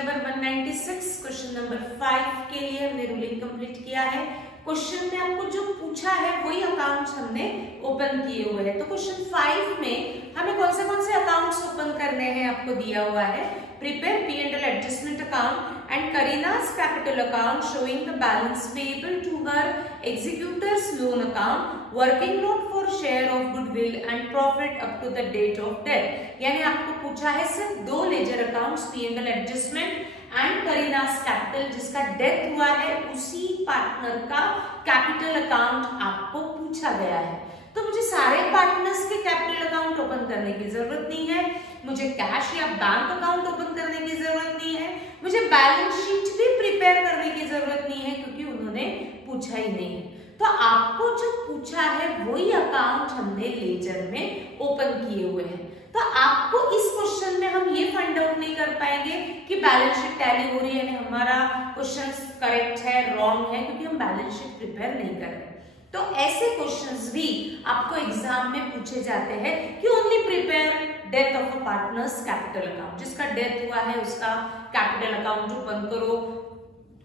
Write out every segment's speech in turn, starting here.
Number 196 question number 5 के लिए हमने रूलिंग कंप्लीट किया है। क्वेश्चन में आपको जो पूछा है वही अकाउंट्स हमने ओपन किए हुए हैं। तो क्वेश्चन 5 में हमें कौन से अकाउंट्स ओपन करने हैं आपको दिया हुआ है। Prepare P&L adjustment account and Karina's capital account showing the balance payable to her executors loan account, working note for share of goodwill and profit up to the date of death. यानी आपको पूछा है सिर्फ दो ledger accounts P&L adjustment and Karina's capital, जिसका death हुआ है उसी पार्टनर का कैपिटल अकाउंट आपको पूछा गया है। तो मुझे सारे पार्टनर्स के कैपिटल अकाउंट ओपन करने की जरूरत नहीं है, मुझे कैश या बैंक अकाउंट ओपन करने की जरूरत नहीं है, मुझे बैलेंस शीट भी प्रिपेयर करने की जरूरत नहीं है, क्योंकि उन्होंने पूछा ही नहीं है। तो आपको जो पूछा है वही अकाउंट हमने लेजर में ओपन किए हुए हैं। तो आपको इस क्वेश्चन में हम ये फाइंड आउट नहीं कर पाएंगे कि बैलेंस शीट टैली हो रही है, यानी हमारा क्वेश्चन करेक्ट है रॉन्ग है, क्योंकि हम बैलेंस शीट प्रिपेयर नहीं कर रहे। तो ऐसे क्वेश्चंस भी आपको एग्जाम में पूछे जाते हैं कि only prepare death of a partners capital account, जिसका डेथ हुआ है उसका कैपिटल अकाउंट ओपन करो।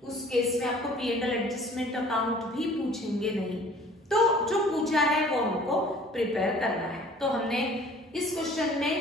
उस केस में आपको P&L एडजस्टमेंट अकाउंट भी पूछेंगे नहीं। तो जो पूछा है वो हमको प्रिपेयर करना है। तो हमने इस क्वेश्चन में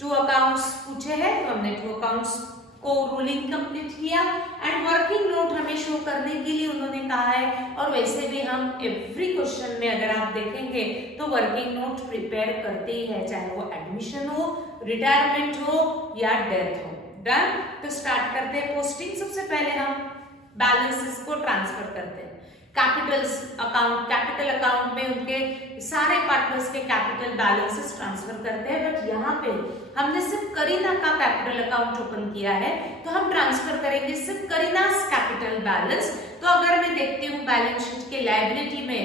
2 अकाउंट्स पूछे हैं, तो हमने 2 अकाउंट्स को रूलिंग कंप्लीट किया एंड वर्किंग नोट हमें शो करने के लिए उन्होंने कहा है। और वैसे भी हम एवरी क्वेश्चन में अगर आप देखेंगे तो वर्किंग नोट प्रिपेयर करते ही है, चाहे वो एडमिशन हो, रिटायरमेंट हो या डेथ हो। डन। तो स्टार्ट करते हैं पोस्टिंग। सबसे पहले हम बैलेंसेस को ट्रांसफर करते हैं। कैपिटल अकाउंट में उनके सारे पार्टनर्स के कैपिटल बैलेंसेस ट्रांसफर करते हैं, बट यहाँ पे हमने सिर्फ करीना का कैपिटल अकाउंट ओपन किया है, तो हम ट्रांसफर करेंगे सिर्फ करीना's कैपिटल बैलेंस। तो अगर मैं देखती हूँ बैलेंस शीट के लायबिलिटी में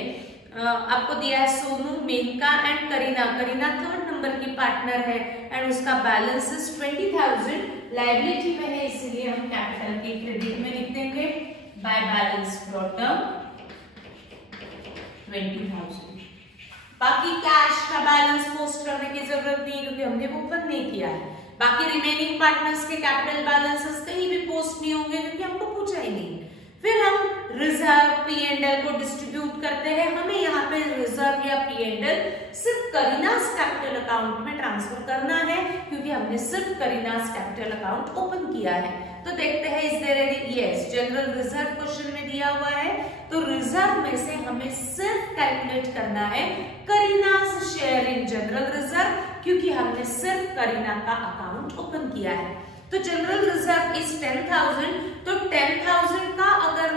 आपको दिया है Sonu, Menka and Kareena. Kareena 3rd number की पार्टनर है एंड उसका बैलेंसेस 20,000 लायबिलिटी में है, इसीलिए हम कैपिटल के क्रेडिट में लिख देंगे बाय बैलेंस ब्रॉट डाउन 20,000। बाकी कैश का बैलेंस पोस्ट करने की जरूरत नहीं, क्योंकि हमने वो ओपन नहीं किया है। बाकी रिमेनिंग पार्टनर्स के कैपिटल बैलेंसेस कहीं भी पोस्ट नहीं होंगे, क्योंकि हमको पूछा ही नहीं। फिर हम रिजर्व P&L को डिस्ट्रीब्यूट करते हैं। हमें यहाँ पे रिजर्व या P&L सिर्फ करीना's कैपिटल अकाउंट में ट्रांसफर करना है, क्योंकि हमने सिर्फ करीना's कैपिटल अकाउंट ओपन किया है। तो देखते हैं is there any yes general reserve question में दिया हुआ है, तो रिजर्व में से हमें सिर्फ कैलकुलेट करना है करीना's शेयर इन जनरल रिजर्व, क्योंकि हमने सिर्फ करीना का अकाउंट ओपन किया है। तो जनरल रिजर्व इज 10,000, तो 10,000 का अगर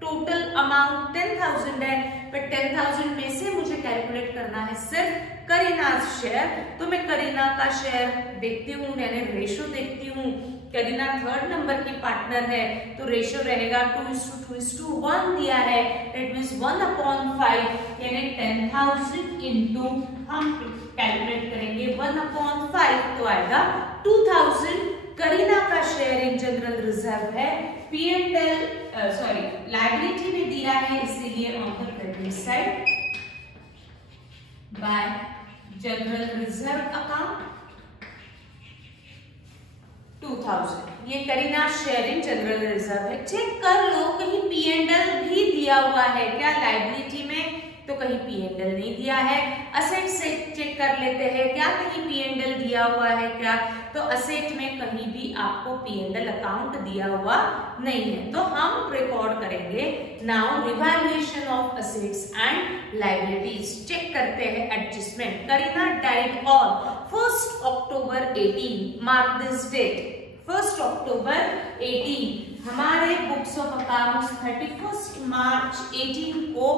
टोटल अमाउंट 10,000 है, पर 10,000 में से मुझे कैलकुलेट करना है सिर्फ करीना's शेयर। तो मैं करीना का शेयर देखती हूँ, यानी रेशो देखती हूँ। करीना 3rd नंबर की पार्टनर है, तो रेशो रहेगा 2:2:1 दिया है, दैट मींस 1/5, यानी 10,000 इंटू हम कैलकुलेट करेंगे 1/5, तो आएगा 2,000। करीना का शेयर इन जनरल रिजर्व है, P&L लायबिलिटी में दिया है, इसीलिए on the credit side by general reserve account 2,000। ये Kareena share in general reserve है। चेक कर लो कहीं P&L भी दिया हुआ है क्या लायबिलिटी में, तो कहीं P&L नहीं दिया है। असेट से चेक कर लेते हैं क्या कहीं P&L दिया हुआ है क्या, तो असेट में कहीं भी आपको P&L अकाउंट दिया हुआ नहीं है। तो हम रिकॉर्ड करेंगे now revaluation of assets and liabilities. Check करते हैं adjustment. Kareena died on 1 October 18, mark this date 1 October 18। हमारे बुक्स ऑफ अकाउंट्स 31 मार्च 18 को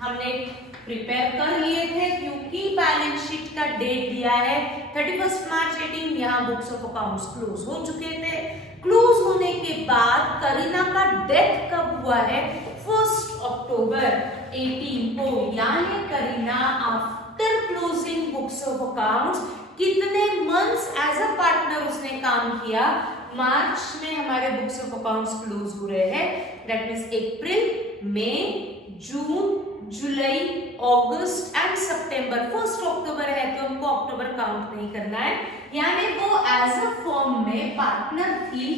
हमने प्रिपेयर कर लिए थे, क्योंकि बैलेंस शीट का डेट दिया है 31 मार्च 18। यहाँ बुक्स ऑफ अकाउंट्स क्लोज हो चुके थे। क्लोज होने के बाद करीना का डेथ कब हुआ है, 1 अक्टूबर 18 को, यानी Kareena after closing books of accounts कितने मंथ्स एज अ पार्टनर उसने काम किया। मार्च में हमारे बुक्स ऑफ अकाउंट्स क्लोज हो रहे हैं, that means April, May, June, July, August and September. 1 अक्टूबर है तो हमको अक्टूबर काउंट नहीं करना है, यानी वो एज अ फर्म में पार्टनर थी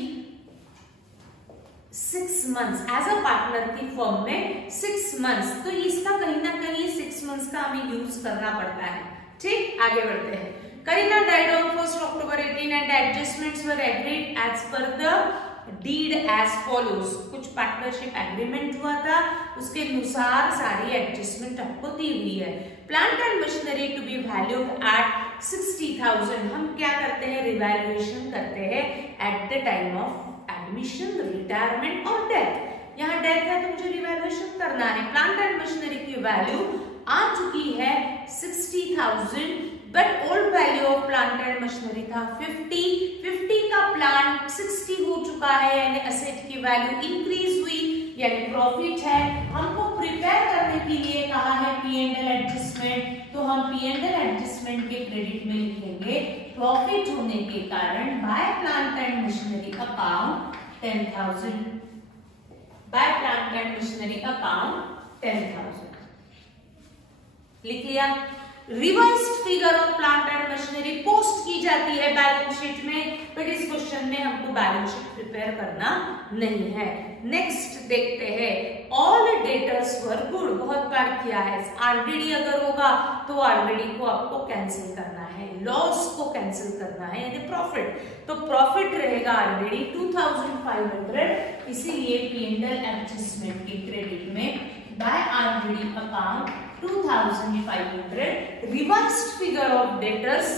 6 मंथ्स एज अ पार्टनर की फर्म में 6 मंथ्स, तो इसका कहीं ना कहीं 6 मंथ्स का हमें यूज करना पड़ता है। ठीक, आगे बढ़ते हैं। Kareena died on 1 October 18 and adjustments were agreed as per the deed as follows. कुछ पार्टनरशिप एग्रीमेंट हुआ था, उसके अनुसार सारी एडजस्टमेंट आपको दी हुई है। Plant and machinery to be valued at 60,000। हम क्या करते हैं, रिवैल्यूएशन करते हैं at the time of admission, retirement और डेथ। यहाँ डेथ है तो मुझे रिवैल्यूएशन करना है। प्लांट एंड मशीनरी की वैल्यू आ चुकी है 60,000, but old value of plant and machinery था 50 का प्लांट 60 हो चुका है, यानी एसेट की वैल्यू इंक्रीज हुई, यानी प्रॉफिट है। हमको प्रिपेयर करने के लिए कहा है P&L एडजस्टमेंट, तो हम P&L एडजस्टमेंट के क्रेडिट में लिखेंगे प्रॉफिट होने के कारण by plant and machinery account 10,000, by plant and machinery account 10,000 लिख लिया। Revised figure of plant and machinery post की जाती है बैलेंस शीट में, बट इस क्वेश्चन में हमको बैलेंस शीट प्रिपेयर करना नहीं है। नेक्स्ट देखते हैं, ऑल डेटर्स वर गुड, बहुत बार किया है। ऑलरेडी अगर होगा तो ऑलरेडी को आपको कैंसिल करना है, लॉस को कैंसिल करना है, यानी प्रॉफिट, तो प्रॉफिट रहेगा ऑलरेडी 2,500, इसीलिए P&L एडजस्टमेंट के क्रेडिट में by already account 2,500। Reversed figure of debtors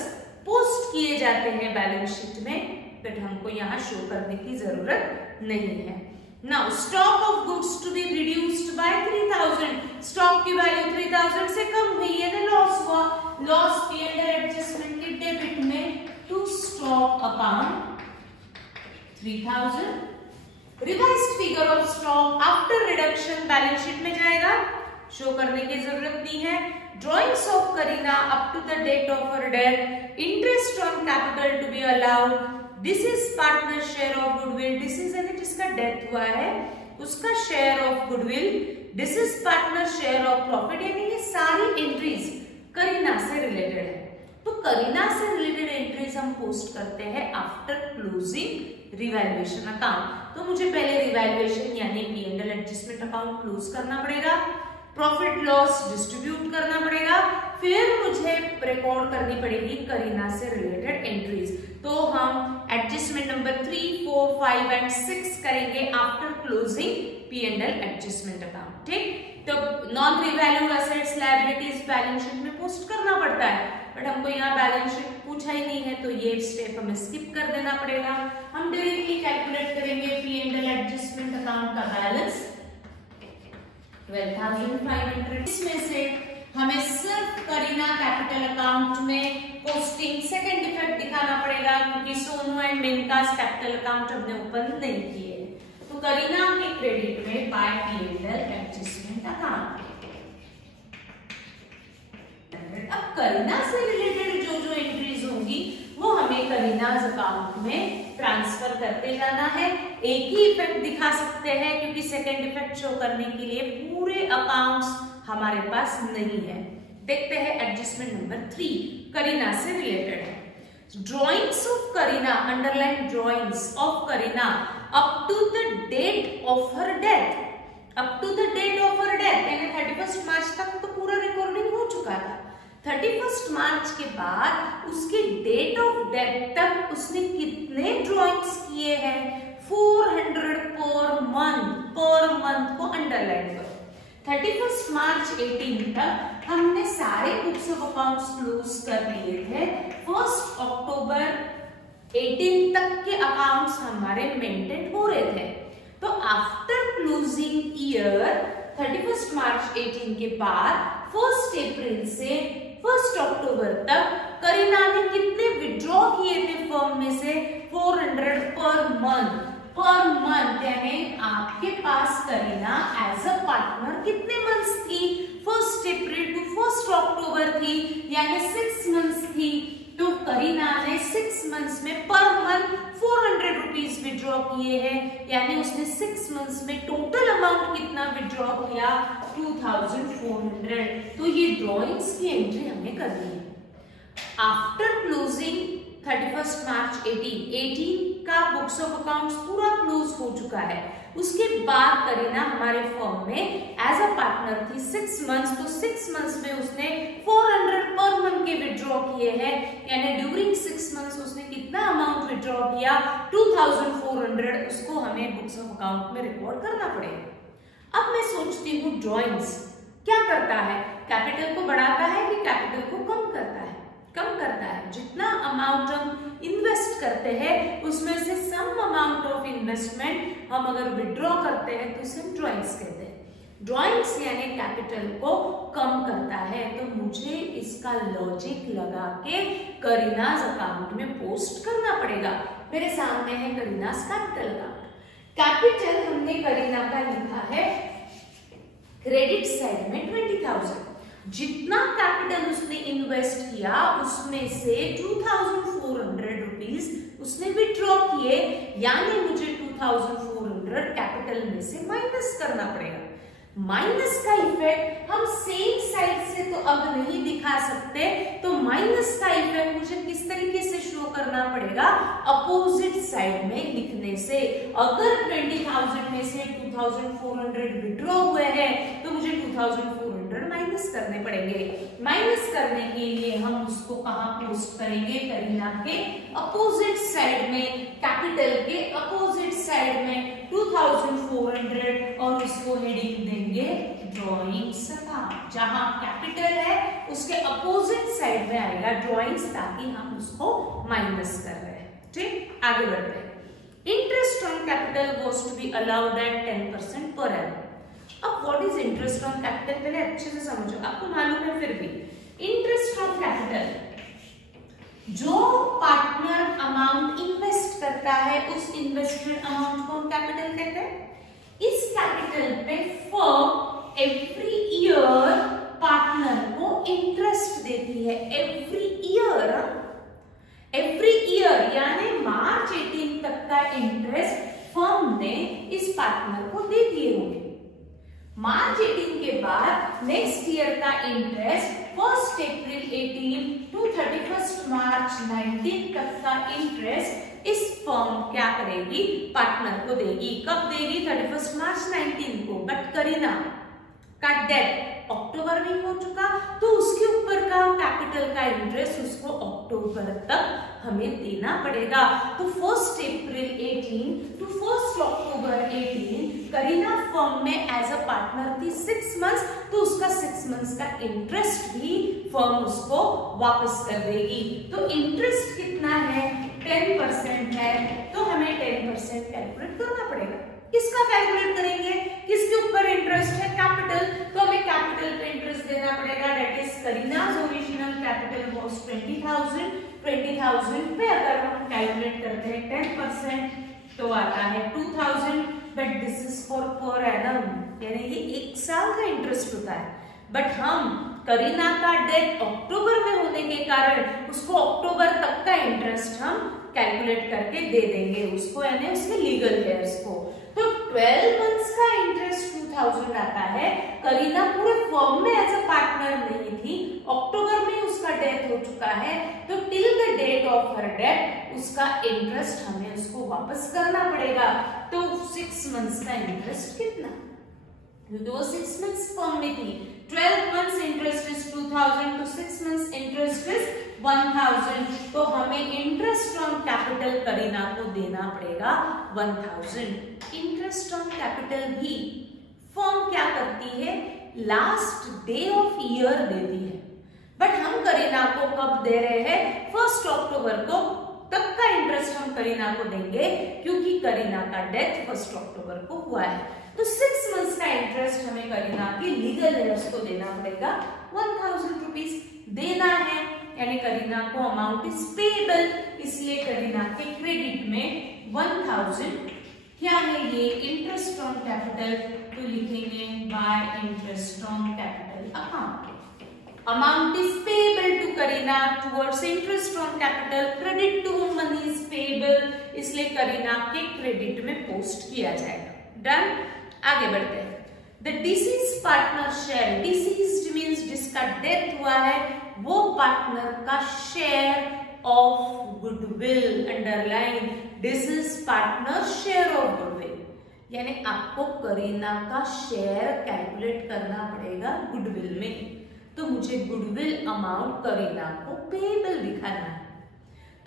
posted किए जाते हैं बैलेंस शीट में, बट हमको यहाँ शो करने की जरूरत नहीं है। Now stock of goods to be reduced by 3,000। Stock की वैल्यू 3,000 से कम हुई है तो लॉस हुआ। लॉस P&L एडजस्टमेंट के डेबिट में to stock account 3,000। Revised figure of stock after reduction balance sheet में जाएगा, शो करने की जरूरत नहीं है। Drawings of Kareena up to the date of her death, interest on capital to be allowed, this is partner share of goodwill, this is यानी जिसका death हुआ है उसका share of goodwill, this is partner share of profit, यानी ये सारी entries Kareena से related है। तो करीना से रिलेटेड एंट्रीज हम पोस्ट करते हैं आफ्टर क्लोजिंग रिवैल्यूएशन अकाउंट। तो मुझे पहले रिवैल्यूएशन यानी P&L एडजस्टमेंट अकाउंट क्लोज करना पड़ेगा, प्रॉफिट लॉस डिस्ट्रीब्यूट करना पड़ेगा, फिर मुझे रिकॉर्ड करनी पड़ेगी करीना से रिलेटेड एंट्रीज। तो हम एडजस्टमेंट नंबर 3, 4, 5 एंड 6 करेंगे after closing P&L adjustment account. ठीक, तो non revalued assets liabilities balance sheet में पोस्ट करना पड़ता है, बट हमको यहाँ बैलेंस शीट पूछा ही नहीं है, तो ये स्टेप हमें स्किप कर देना पड़ेगा। हम डायरेक्टली कैलकुलेट करेंगे P&L एडजस्टमेंट अकाउंट का बैलेंस 12,500। इसमें से हमें सिर्फ करीना कैपिटल अकाउंट में पोस्टिंग सेकंड डिफेक्ट दिखाना पड़ेगा, क्योंकि सोनू एंड मेनकास कैपिटल अकाउंट हमने ओपन नहीं किए। तो करीना के क्रेडिट में बाय P&L एडजस्टमेंट अकाउंट। अब करीना से रिलेटेड जो जो एंट्रीज होंगी वो हमें करीनाज अकाउंट में ट्रांसफर करते जाना है। एक ही इफेक्ट दिखा सकते हैं, क्योंकि सेकंड इफेक्ट शो करने के लिए पूरे अकाउंट्स हमारे पास नहीं है। देखते हैं एडजस्टमेंट नंबर 3 करीना से रिलेटेड है। Drawings of Kareena, underline drawings of Kareena up to the date of her death, up to the date of her death यानी 31 मार्च तक तो पूरा रिकॉर्डिंग हो चुका था। 31 मार्च के बाद उसके डेट ऑफ डेथ तक उसने कितने ड्रॉइंग्स किए हैं, 400 पर मंथ को अंडरलाइन करो। 31 मार्च 18 तक हमने सारे बुक्स ऑफ अकाउंट्स क्लोज कर लिए थे। 1 अक्टूबर 18 तक के अकाउंट्स हमारे मेंटेन हो रहे थे। तो आफ्टर क्लोजिंग ईयर 31 मार्च 18 के बाद 1 अप्रैल से 1 अक्टूबर तक करीना ने कितने विड्रॉ किए थे फर्म में से, 400 पर मंथ यानी आपके पास करीना एज अ पार्टनर कितने मंथ्स थी, 1 अप्रैल टू 1 अक्टूबर थी, यानी 6 मंथ्स थी। तो करीना ने 6 मंथ्स में पर मंथ 400 रुपीज विड्रॉ किए हैं, यानी उसने 6 मंथ्स में टोटल अमाउंट कितना विड्रॉ किया, 2400। तो ये ड्रॉइंग्स की एंट्री हमने कर दी है। आफ्टर क्लोजिंग 31 मार्च 18 का बुक्स ऑफ अकाउंट्स पूरा क्लोज हो चुका है। उसके बाद करीना हमारे फर्म में एज अ पार्टनर थी 6 मंथ्स, तो 6 मंथ्स में उसने 400 पर मंथ के विड्रॉ किए हैं, यानी ड्यूरिंग 6 मंथ्स उसने कितना अमाउंट विड्रॉ किया 2400, उसको हमें बुक्स ऑफ अकाउंट में रिकॉर्ड करना पड़ेगा। अब मैं सोचती हूँ ड्रॉइंग्स क्या करता है, कैपिटल को बढ़ाता है कि कैपिटल को कम करता है? कम करता है। जितना अमाउंट हम इन्वेस्ट करते हैं उसमें से सम अमाउंट ऑफ इन्वेस्टमेंट हम अगर विड्रॉ करते हैं तो इसे हम ड्रॉइंग्स कहते हैं। ड्रॉइंग्स यानी कैपिटल को कम करता है, तो मुझे इसका लॉजिक लगा के करीनाज अकाउंट में पोस्ट करना पड़ेगा। मेरे सामने है करीनाज कैपिटल अकाउंट। कैपिटल हमने करीना का लिखा है क्रेडिट साइड में 20,000। जितना कैपिटल उसने इन्वेस्ट किया उसमें से 2,400 रुपीज उसने विड्रॉ किए, यानी मुझे 2,400 कैपिटल में से माइनस करना पड़ेगा। माइनस का इफेक्ट हम सेम साइड से तो अब नहीं दिखा सकते, तो माइनस का इफेक्ट मुझे किस तरीके से शो करना पड़ेगा? अपोजिट साइड में लिखने से। अगर 20,000 में से 2,400 विड्रॉ हुए हैं तो मुझे 2,400 माइनस करने पड़ेंगे। माइनस करने के लिए हम उसको कहां पोस्ट करेंगे? करीना के अपोजिट साइड में, कैपिटल के अपोजिट साइड में 2,400 और उसको हेडिंग देंगे ड्रॉइंग्स अकाउंट। जहां कैपिटल है उसके अपोजिट साइड में आएगा ड्रॉइंग्स, ताकि हम उसको माइनस कर रहे हैं। ठीक, आगे बढ़ते हैं। Interest on capital was to be allowed at 10% per annum. अब what is interest on capital पहले अच्छे से समझो, आपको मालूम है फिर भी। इंटरेस्ट ऑन कैपिटल, जो पार्टनर अमाउंट इन्वेस्ट करता है उस इन्वेस्टमेंट अमाउंट को हम कैपिटल कहते हैं। इस कैपिटल पे फर्म एवरी ईयर पार्टनर को इंटरेस्ट देती है। एवरी ईयर यानी मार्च 18 तक का इंटरेस्ट फर्म ने इस पार्टनर को दे दिए होंगे। मार्च 18 के बाद नेक्स्ट ईयर का इंटरेस्ट 1 अप्रैल 18 टू 31 मार्च 19 तक का इंटरेस्ट इस फर्म क्या करेगी? पार्टनर को देगी। कब देगी? 31 मार्च 19 को। बट करीना का डेट अक्टूबर में हो चुका, तो उसके ऊपर का कैपिटल का इंटरेस्ट उसको अक्टूबर तक हमें देना पड़ेगा। तो 1 अप्रैल 18 टू 1 अक्टूबर 18 करीना फर्म में एज अ पार्टनर थी 6 मंथ्स, तो उसका 6 मंथ्स का इंटरेस्ट भी फर्म उसको वापस कर देगी। तो इंटरेस्ट कितना है? 10% है, तो हमें 10% कैलकुलेट करना पड़ेगा। किसका कैलकुलेट करेंगे? किसके ऊपर इंटरेस्ट है? कैपिटल, तो हमें कैपिटल पे इंटरेस्ट देना पड़ेगा। That is Karina's original capital was 20,000। 20,000 पे अगर हम कैलकुलेट करते हैं 10% तो आता है 2,000। But this is for per annum, यानी ये 1 साल का इंटरेस्ट होता है। बट हम करीना का डेट अक्टूबर में होने के कारण उसको अक्टूबर तक का इंटरेस्ट हम कैलकुलेट करके दे देंगे उसको, यानी उसके लीगल हेयर्स को। तो 12 मंथ्स का इंटरेस्ट 2,000 आता है। करीना पूरे फर्म में एज अ पार्टनर नहीं थी, अक्टूबर में उसका डेथ हो चुका है, तो till the date of her death उसका इंटरेस्ट हमें उसको वापस करना पड़ेगा। तो 6 मंथ्स का इंटरेस्ट कितना? वो 6 मंथ्स फर्म में थी। 12 मंथ्स इंटरेस्ट इज 2,000, तो 6 मंथ्स इंटरेस्ट इज 1,000। तो हमें इंटरेस्ट ऑन कैपिटल करीना को देना पड़ेगा 1,000। इंटरेस्ट ऑन कैपिटल भी फर्म क्या करती है? लास्ट डे ऑफ ईयर देती है। बट हम करीना को कब दे रहे हैं? 1 अक्टूबर को। तब का इंटरेस्ट हम करीना को देंगे क्योंकि करीना का डेथ 1 अक्टूबर को हुआ है। तो 6 मंथ्स का इंटरेस्ट हमें करीना के लीगल हेयर्स को देना पड़ेगा 1,000 रुपीज देना है, यानी करीना को अमाउंट इज पेएबल, इसलिए करीना के क्रेडिट में 1,000 क्या है? ये इंटरेस्ट ऑन कैपिटल, तो लिखेंगे bye interest on capital account. Amount is payable to Kareena towards interest on capital. Credit to whom money is payable, इसलिए करीना के क्रेडिट में पोस्ट किया जाएगा। डन, आगे बढ़ते हैं। The deceased partner share, deceased means जिसका डेथ हुआ है, वो पार्टनर का share of goodwill, underline, deceased partner share of goodwill, यानी आपको करीना का शेयर कैलकुलेट करना पड़ेगा गुडविल में। तो मुझे गुडविल अमाउंट करीना को पेएबल दिखाना है।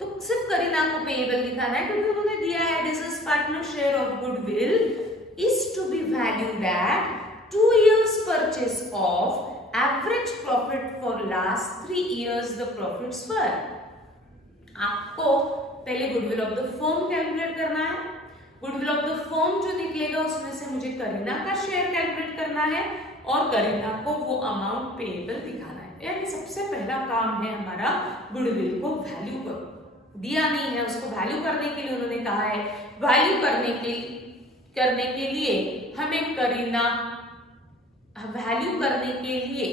तो सिर्फ करीना को पेएबल दिखाना है क्योंकि उन्होंने दिया है this is partner share of goodwill is to be valued at 2 years purchase of average profit for last 3 years the profits were। आपको पहले goodwill of the firm calculate करना है। गुडविल ऑफ द फर्म जो निकलेगा उसमें से मुझे करीना का शेयर कैलकुलेट करना है और करीना को वो अमाउंट पेएबल दिखाना है। यानी सबसे पहला काम है हमारा गुडविल को वैल्यू करो। दिया नहीं है, उसको वैल्यू करने के लिए उन्होंने कहा है। वैल्यू करने के लिए हमें करीना वैल्यू करने के लिए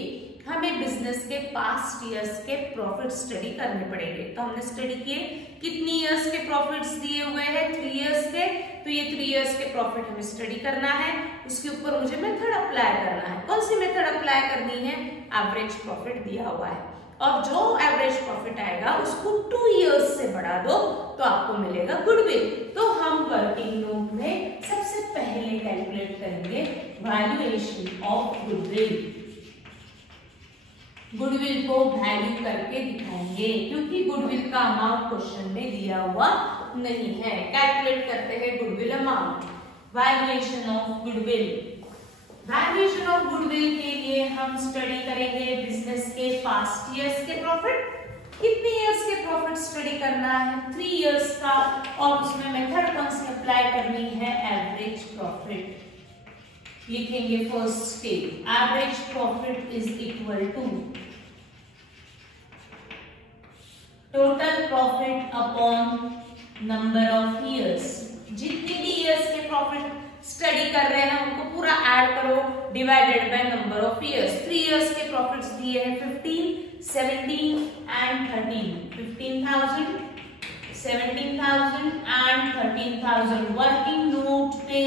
हमें बिजनेस के पास्ट ईयर्स के प्रॉफिट स्टडी करने पड़ेंगे। तो हमने स्टडी किए कितनी ईयर्स के प्रॉफिट्स दिए हुए हैं 3 इयर्स के। तो ये 3 इयर्स के प्रॉफिट हमें स्टडी करना है। उसके ऊपर मुझे मेथड अप्लाई करना है। कौन सी मेथड अप्लाई करनी है? एवरेज प्रॉफिट दिया हुआ है और जो एवरेज प्रॉफिट आएगा उसको 2 इयर्स से बढ़ा दो तो आपको मिलेगा गुडविल। तो हम वर्किंग नोट में सबसे पहले कैलकुलेट करेंगे वैल्यूएशन ऑफ गुडविल। गुडविल को वैल्यू करके दिखाएंगे क्योंकि गुडविल का अमाउंट क्वेश्चन में दिया हुआ नहीं है। कैलकुलेट करते हैं goodwill amount. Valuation of goodwill. Valuation of goodwill के लिए हम स्टडी करेंगे बिजनेस के पास्ट ईयर्स के प्रॉफिट। कितने ईयर्स के प्रॉफिट स्टडी करना है? 3 इयर्स का। और उसमें मेथड कौन सी अप्लाई करनी है? Average profit. लिखेंगे first step average profit is equal to total profit upon number of years. जितने भी ईयर्स के प्रॉफिट स्टडी कर रहे हैं उनको पूरा ऐड करो divided by number of years. 3 years के प्रॉफिट्स दिए हैं 15, 17 एंड 13। 15,000, 17,000 एंड 13,000। वर्किंग नोट पे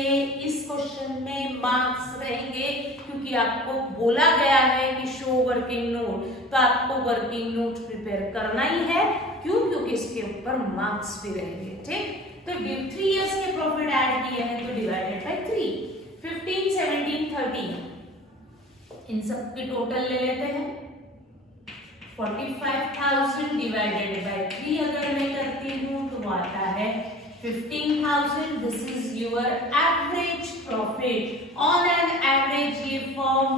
इस क्वेश्चन में मार्क्स रहेंगे क्योंकि आपको बोला गया है कि शो वर्किंग नोट। तो आपको वर्किंग नोट प्रिपेयर करना ही है। क्यों? क्योंकि इसके ऊपर मार्क्स भी रहेंगे। ठीक, तो 3 इयर्स के प्रॉफिट ऐड किए हैं तो डिवाइडेड बाय 3। 15, 17, 13 इन सब की टोटल ले लेते हैं। 45,000 डिवाइडेड बाय 3 अगर मैं करती हूँ तो आता है 15,000। This is your average profit. On an average ये फर्म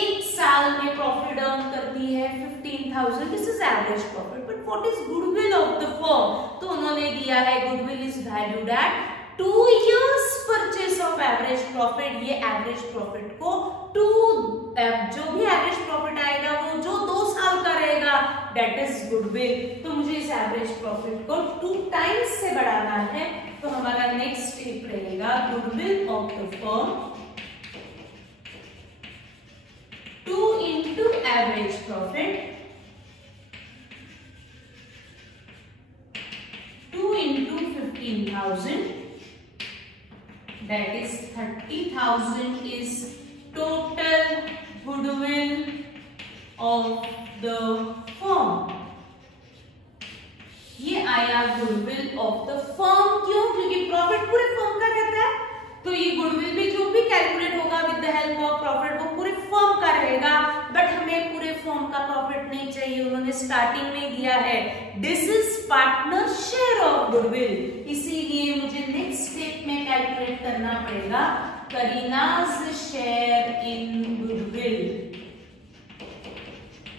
1 साल में प्रॉफिट अर्न करती है 15,000। This is average profit. But what is goodwill of the firm? तो उन्होंने दिया है goodwill is valued at 2 years purchase of average profit. ये एवरेज प्रॉफिट को जो भी एवरेज प्रॉफिट आएगा वो जो 2 साल का रहेगा दैट इज गुडविल। तो मुझे इस एवरेज प्रॉफिट को 2 times से बढ़ाना है। तो हमारा नेक्स्ट स्टेप रहेगा goodwill of the firm 2 into average profit 2 into 15,000 that is 30,000 is total goodwill of the firm। ये आया गुडविल ऑफ द फर्म। क्यों? क्योंकि प्रॉफिट पूरे फर्म का रहता है तो ये गुडविल भी जो भी कैलकुलेट होगा with the help of profit वो पूरे फर्म का रहेगा। बट हमें पूरे फर्म का प्रॉफिट नहीं चाहिए। उन्होंने स्टार्टिंग में दिया है this is partner share of goodwill. इसीलिए मुझे नेक्स्ट स्टेप में कैलकुलेट करना पड़ेगा Karina's share in goodwill.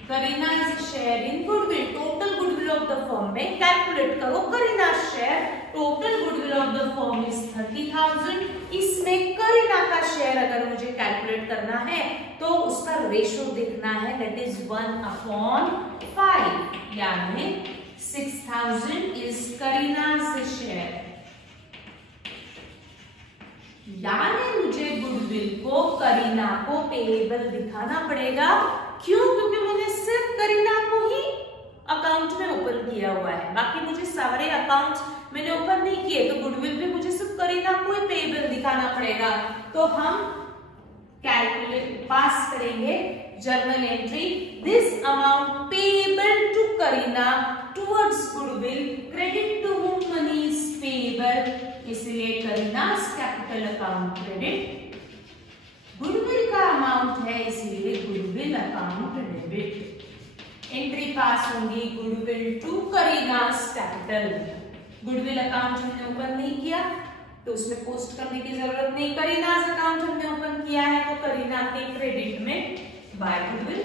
Karina's share in goodwill. Total goodwill of the firm में कैलकुलेट करो Karina share. Total goodwill of the firm is 30,000। इसमें करीना का शेयर अगर मुझे कैलकुलेट करना है तो उसका रेशो देखना है दैट इज 1/5 यानी 6,000 इज करीनाज शेयर। यानी मुझे गुडविल को करीना को पेएबल दिखाना पड़ेगा। क्यों? क्योंकि मैंने सिर्फ करीना को ही अकाउंट में ओपन किया हुआ है, बाकी मुझे सारे अकाउंट्स मैंने ओपन नहीं किए। तो गुडविल पे मुझे सिर्फ करीना को ही पेएबल दिखाना पड़ेगा। तो हम कैलकुलेट पास करेंगे journal entry, this amount payable to Karina towards goodwill, credit to whom money is payable, इसलिए Karina's capital account credit, goodwill का अमाउंट है इसलिए goodwill account debit. Entry pass होंगी goodwill to Karina's capital, goodwill account हमने open नहीं किया तो उसमें पोस्ट करने की जरूरत नहीं, करीनास अकाउंट हमने ओपन किया है तो करीना के क्रेडिट में बाय गुडविल,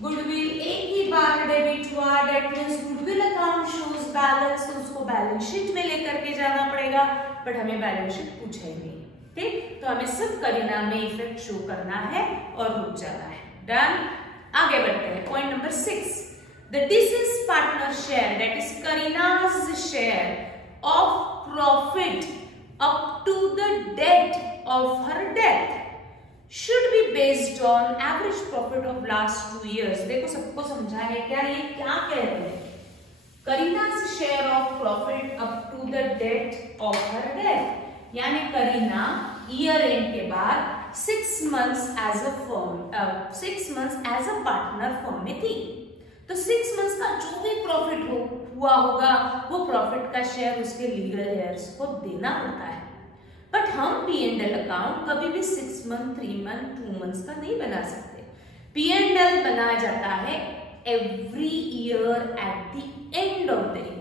गुडविल एक ही बार डेबिट हुआ, that means goodwill account shows balance, तो उसको बैलेंस शीट में लेकर के जाना पड़ेगा, बट हमें बैलेंस शीट पूछा ही नहीं, ठीक, तो हमें सिर्फ करीना में इफेक्ट शो करना है और रुक जाना है। डन, आगे बढ़ते हैं। Point number 6, the deceased partner share, that is Karina's share of profit up to the date of her death should be based on average profit of last 2 years। देखो सबको समझा है क्या, ये क्या कह रहे हैं, Karina's share of profit up to the date of her death, यानी करीना ईयर एंड के बाद 6 months as a firm, 6 months as a partner firm में थी, तो 6 months का जो भी प्रॉफिट हुआ होगा वो प्रॉफिट का शेयर उसके लीगल हेयर्स को देना पड़ता है। बट हम P&L अकाउंट कभी भी 6 month, 3 month, 2 months का नहीं बना सकते। P&L बनाया जाता है every year at the end of the year,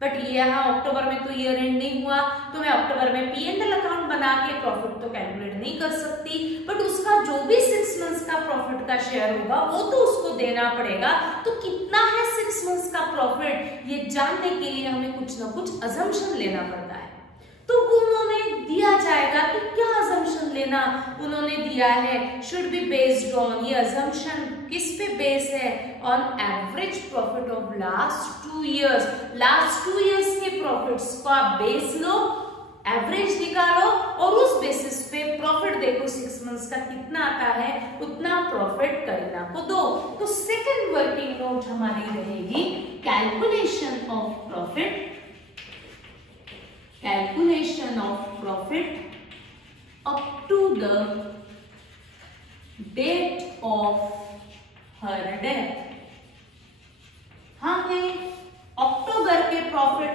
but यहाँ अक्टूबर में तो ईयर एंड नहीं हुआ तो मैं अक्टूबर में P&L अकाउंट बना के प्रॉफिट तो कैलकुलेट नहीं कर सकती, बट उसका जो भी 6 months का प्रॉफिट का शेयर होगा वो तो उसको देना पड़ेगा। तो कितना है 6 months का प्रॉफिट, ये जानने के लिए हमें कुछ ना कुछ अजम्पशन लेना पड़ता है, तो उन्होंने दिया जाएगा कि क्या अजम्पशन लेना, उन्होंने दिया है शुड बी बेस्ड ऑन, ये अजम्पशन किस पे बेस है, on average profit of last 2 years, last 2 years के प्रॉफिट्स को आप बेस लो, एवरेज निकालो और उस बेसिस पे प्रॉफिट देखो 6 months का कितना आता है, उतना प्रॉफिट करीना को दो। तो सेकंड वर्किंग नोट हमारी रहेगी calculation of profit, calculation of profit up to the date of her death। हमें अक्टूबर के प्रॉफिट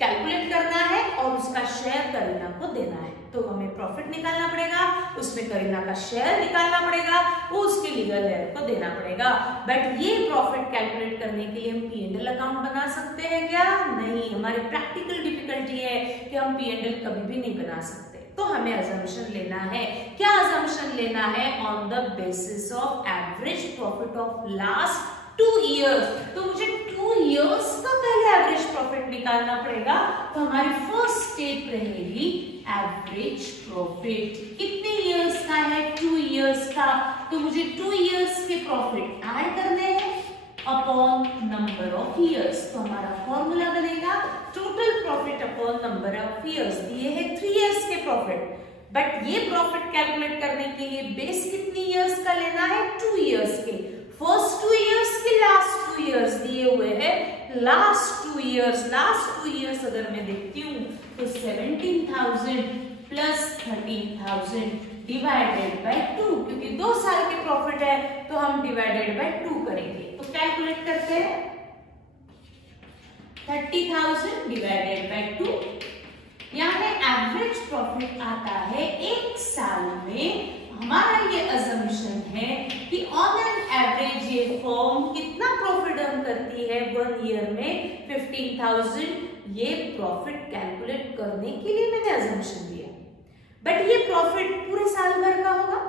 कैलकुलेट करना है और उसका शेयर करीना को देना है, तो हमें प्रॉफिट निकालना पड़ेगा, उसमें करीना का शेयर निकालना पड़ेगा, वो उसके लीगल हेयर को देना पड़ेगा। बट ये प्रॉफिट कैलकुलेट करने के लिए हम P&L अकाउंट बना सकते हैं क्या? नहीं, हमारी प्रैक्टिकल डिफिकल्टी है कि हम P&L कभी भी नहीं बना सकते, तो हमें अजम्पशन लेना है। क्या अजम्पशन लेना है? On the basis of average profit of last 2 years। तो मुझे 2 years का पहले एवरेज प्रॉफिट निकालना पड़ेगा, तो हमारी फर्स्ट स्टेप रहेगी एवरेज प्रॉफिट। कितने इयर्स का है? 2 years का, तो मुझे 2 years के प्रॉफिट ऐड करने हैं अपॉन नंबर ऑफ इयर्स, तो हमारा फॉर्मूला बनेगा total profit upon number of years. दिए है 3 years के प्रॉफिट, बट ये प्रॉफिट कैलकुलेट करने के लिए बेस कितनी इयर्स का लेना है? 2 years के। फर्स्ट 2 years के लास्ट 2 years दिए हुए हैं, लास्ट 2 years, लास्ट 2 years अगर मैं देखती हूँ तो 17,000 प्लस 13,000 डिवाइडेड बाय 2, क्योंकि 2 साल के प्रॉफिट है तो हम डिवाइडेड बाय 2 करेंगे। तो कैलकुलेट करते हैं 30,000 डिवाइडेड बाय 2, यानी एवरेज प्रॉफिट आता है 1 साल में। हमारा ये अजम्पशन है कि ऑन एन एवरेज ये फर्म कितना प्रॉफिट अर्न करती है 1 ईयर में 15,000। ये प्रॉफिट कैलकुलेट करने के लिए मैंने अजम्पशन दिया, बट ये प्रॉफिट पूरे साल भर का होगा।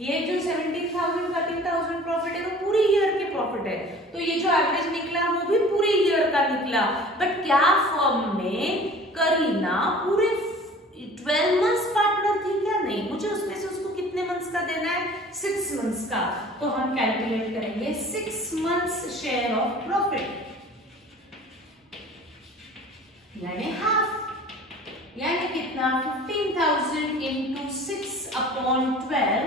ये जो 17,000 13,000 प्रॉफिट है वो पूरे ईयर के प्रॉफिट है, तो ये जो एवरेज निकला वो भी पूरे ईयर का निकला। बट क्या फर्म में करीना पूरे 12 months पार्टनर थी क्या? नहीं, मुझे उसमें से उसको कितने मंथ्स का देना है? 6 months का, तो हम कैलकुलेट करेंगे 6 months शेयर ऑफ प्रॉफिट, यानी हाफ, यानी कितना? 15,000 इंटू 6 अपॉन 12,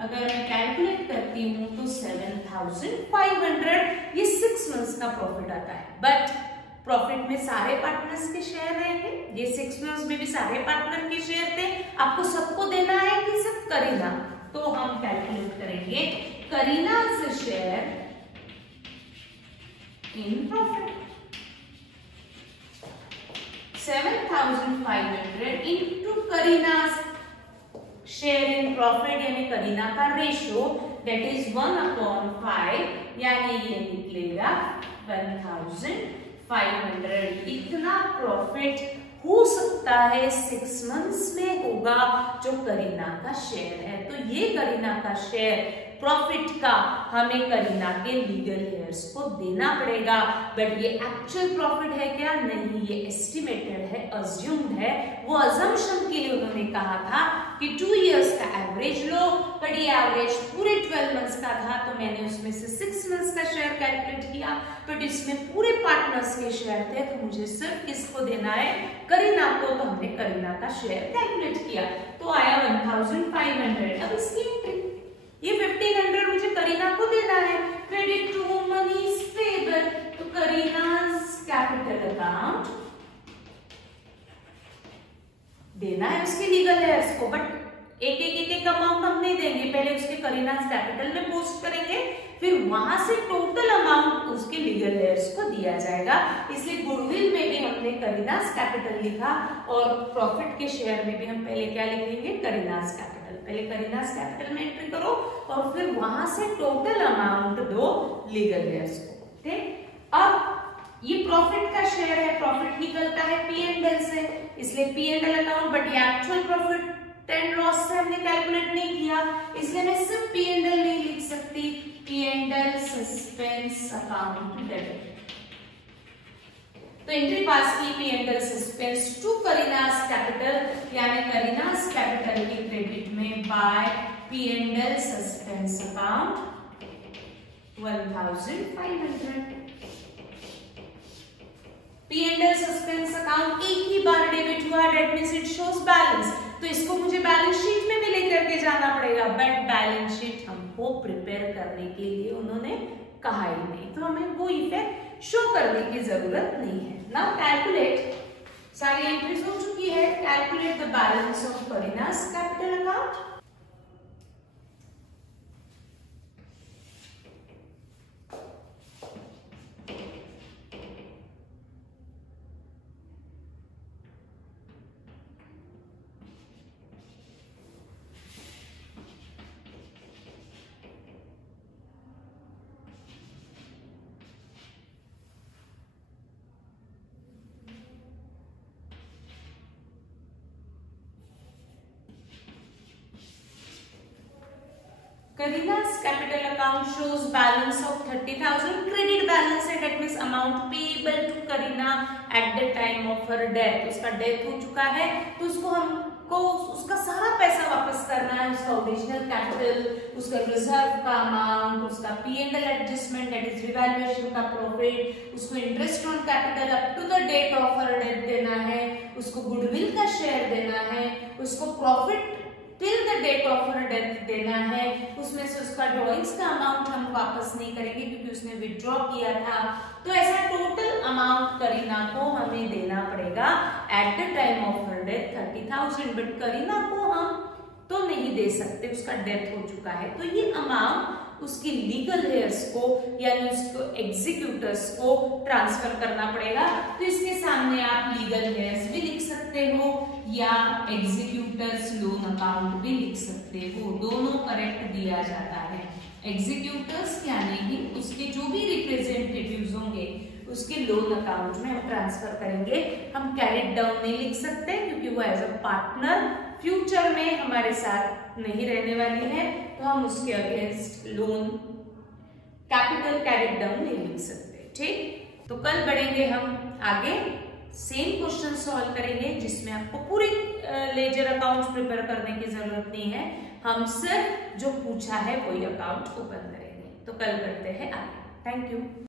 अगर मैं कैलकुलेट करती हूँ तो 7,500 ये 6 months का प्रॉफिट आता है। बट प्रॉफिट में सारे पार्टनर्स के शेयर रहेंगे, ये 6 months में भी सारे पार्टनर के शेयर थे। आपको सब करीना, तो हम कैलकुलेट करेंगे Karina's share in profit. 7,500 into Karina's share in profit यानी करीना का रेशियो दैट इज 1/5 यानी ये निकलेगा 1,500। इतना प्रॉफिट हो सकता है 6 मंथ्स में होगा जो करीना का शेयर है। तो ये करीना का शेयर प्रॉफिट का हमें करीना के लीगल हेयर्स को देना पड़ेगा, बट ये एक्चुअल प्रॉफिट है क्या? नहीं, ये एस्टिमेटेड है, अज्यूम्ड है। वो अजम्पशन के लिए उन्होंने कहा था कि 2 इयर्स का एवरेज लो, बट ये एवरेज पूरे 12 मंथ्स का था, तो मैंने उसमें से 6 मंथ्स का शेयर कैलकुलेट किया, बट इसमें पूरे पार्टनर्स के शेयर थे, तो मुझे सिर्फ किसको देना है? करीना को। तो हमने करीना का शेयर कैलकुलेट किया, तो आया 1,500। अब इसकी एंट्री, ये 1,500 मुझे करीना को देना है। Credit to whom money is payable, तो करीना's कैपिटल अकाउंट देना है उसके लीगल हेयर्स को, बट एक अमाउंट हम नहीं देंगे, पहले उसके करीना's कैपिटल में पोस्ट करेंगे, फिर वहां से टोटल अमाउंट उसके लीगल हेयर्स को दिया जाएगा। इसलिए गुडविल में भी हमने करीना's कैपिटल लिखा और प्रॉफिट के शेयर में भी हम पहले क्या लिखेंगे? करीना's कैपिटल। पहले करीना's कैपिटल में एंट्री करो और फिर वहां से टोटल अमाउंट दो लीगल हेयर्स को। ठीक, अब ये प्रॉफिट का शेयर है, प्रॉफिट निकलता है P&L से, इसलिए P&L अकाउंट, बट ये एक्चुअल प्रॉफिट एंड लॉस से हमने कैलकुलेट नहीं किया, इसलिए मैं सिर्फ P&L नहीं लिख सकती, P&L सस्पेंस अकाउंट डेबिट। तो एंट्री पास की P&L suspense to Kareena's capital, यानी करीना's कैपिटल की क्रेडिट में by P&L suspense account 1,500। P&L suspense account एक ही बार डेबिट हुआ, that means it shows balance, तो इसको मुझे बैलेंस शीट में भी लेकर के जाना पड़ेगा, बट बैलेंस शीट हमको प्रिपेयर करने के लिए उन्होंने कहा ही नहीं, तो हमें वो इफेक्ट शो करने की जरूरत नहीं है। नाउ कैलकुलेट, सारी एंट्रीज हो चुकी है, calculate the balance of Karina's capital account. Karina's capital account shows balance of 30,000, credit balance है, that means amount payable to Karina at the time of her death। उसका डेथ हो चुका है, तो उसको हमको उसका सारा पैसा वापस करना है, उसका ओरिजिनल कैपिटल, उसका रिजर्व का अमाउंट, उसका P&L adjustment that is revaluation का प्रॉफिट, उसको interest on capital up to the date of her death देना है, उसको गुडविल का शेयर देना है, उसको profit till the date of her death देना है, उसमें से उसका ड्रॉइंग्स का अमाउंट हम वापस नहीं करेंगे क्योंकि उसने विथड्रॉ किया था। तो ऐसा टोटल अमाउंट करीना को हमें देना पड़ेगा eight the time of her death 30,000, but Kareena को हम तो नहीं दे सकते, उसका डेथ हो चुका है, तो ये अमाउंट उसकी लीगल हेयर्स को यानी उसको एग्जीक्यूटर्स को ट्रांसफर करना पड़ेगा। तो इसके सामने आप लीगल हेयर्स भी लिख सकते हो या एग्जीक्यूटर्स लोन अकाउंट भी लिख सकते हो, दोनों करेक्ट दिया जाता है। एग्जीक्यूटर्स यानी कि उसके जो भी रिप्रेजेंटेटिव्स होंगे उसके लोन अकाउंट में हम ट्रांसफर करेंगे। हम कैरिड डाउन नहीं लिख सकते क्योंकि वो एज अ पार्टनर फ्यूचर में हमारे साथ नहीं रहने वाली है, तो हम उसके against loan capital carried down नहीं लिख सकते। ठीक, तो कल बढ़ेंगे हम आगे, सेम क्वेश्चन सॉल्व करेंगे जिसमें आपको पूरे लेजर अकाउंट्स प्रिपेयर करने की जरूरत नहीं है, हम सिर्फ जो पूछा है वही अकाउंट ओपन करेंगे। तो कल बढ़ते हैं आगे। Thank you.